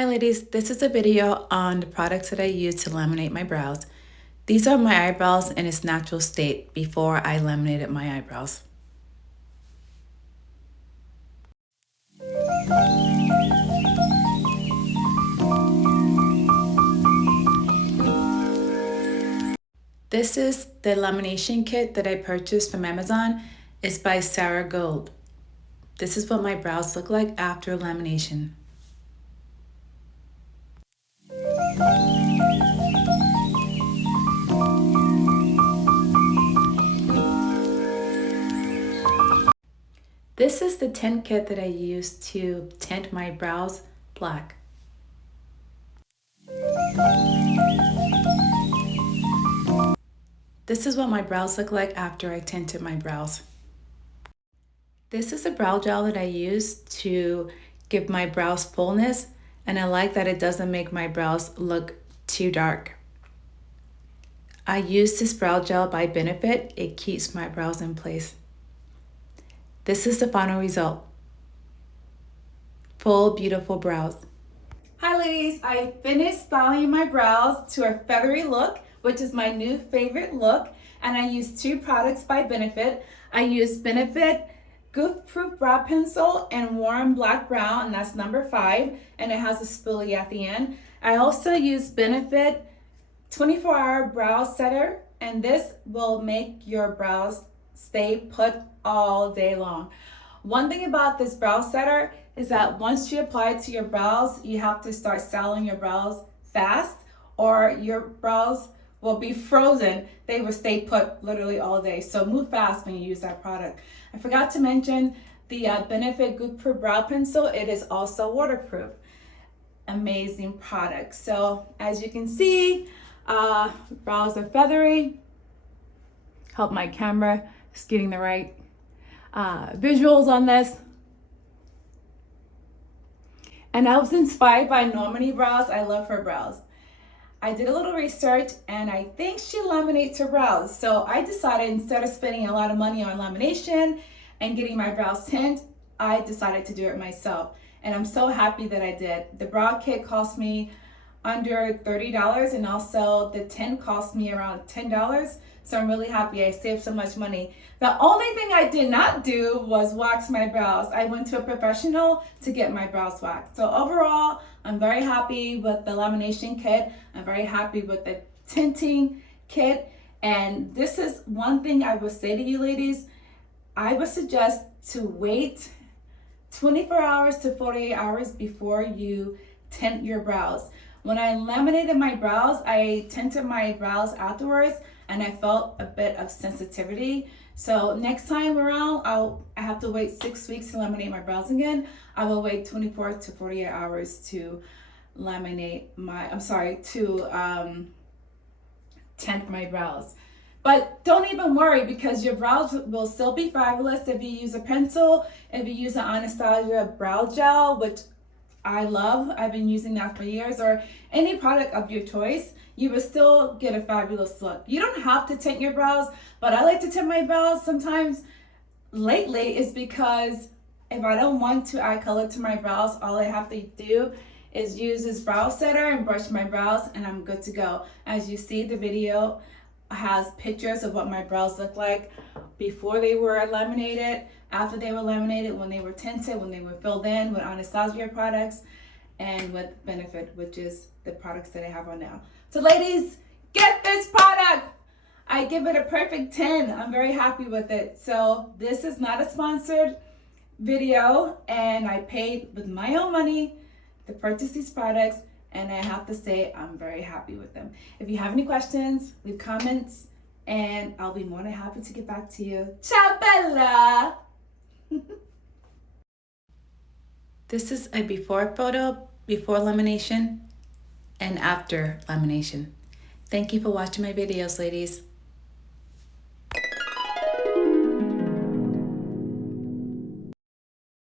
Hi ladies, this is a video on the products that I use to laminate my brows. These are my eyebrows in its natural state before I laminated my eyebrows. This is the lamination kit that I purchased from Amazon. It's by Sarah Gold. This is what my brows look like after lamination. This is the tint kit that I use to tint my brows black. This is what my brows look like after I tinted my brows. This is a brow gel that I use to give my brows fullness, and I like that it doesn't make my brows look too dark. I use this brow gel by Benefit. It keeps my brows in place. This is the final result. Full, beautiful brows. Hi ladies, I finished styling my brows to a feathery look, which is my new favorite look, and I used two products by Benefit. I used Benefit Goof Proof Brow Pencil and Warm Black Brown, and that's number 5, and it has a spoolie at the end. I also used Benefit 24-hour brow setter, and this will make your brows stay put all day long. One thing about this brow setter is that once you apply it to your brows, you have to start styling your brows fast, or your brows will be frozen. They will stay put literally all day. So move fast when you use that product. I forgot to mention the Benefit Goof Proof Brow Pencil. It is also waterproof. Amazing product. So as you can see, brows are feathery. Help my camera is getting the right visuals on this. And I was inspired by Normani Brows. I love her brows. I did a little research and I think she laminates her brows. So I decided, instead of spending a lot of money on lamination and getting my brows tint, I decided to do it myself. And I'm so happy that I did. The brow kit cost me under $30, and also the tint cost me around $10. So I'm really happy I saved so much money. The only thing I did not do was wax my brows. I went to a professional to get my brows waxed. So overall, I'm very happy with the lamination kit. I'm very happy with the tinting kit. And this is one thing I would say to you ladies. I would suggest to wait 24 hours to 48 hours before you tint your brows. When I laminated my brows, I tinted my brows afterwards, and I felt a bit of sensitivity. So next time around, I have to wait 6 weeks to laminate my brows again. I will wait 24 to 48 hours to tint my brows. But don't even worry, because your brows will still be fabulous if you use a pencil, if you use an Anastasia brow gel, which I love. I've been using that for years, or any product of your choice. You will still get a fabulous look. You don't have to tint your brows, but I like to tint my brows sometimes. Lately is because if I don't want to add color to my brows, all I have to do is use this brow setter and brush my brows, and I'm good to go. As you see, the video has pictures of what my brows look like before they were laminated, after they were laminated, when they were tinted, when they were filled in with Anastasia products, and with Benefit, which is the products that I have on now. So ladies, get this product. I give it a perfect 10. I'm very happy with it. So this is not a sponsored video, and I paid with my own money to purchase these products, and I have to say I'm very happy with them. If you have any questions, leave comments, and I'll be more than happy to get back to you. Ciao, Bella! This is a before photo, before lamination, and after lamination. Thank you for watching my videos, ladies.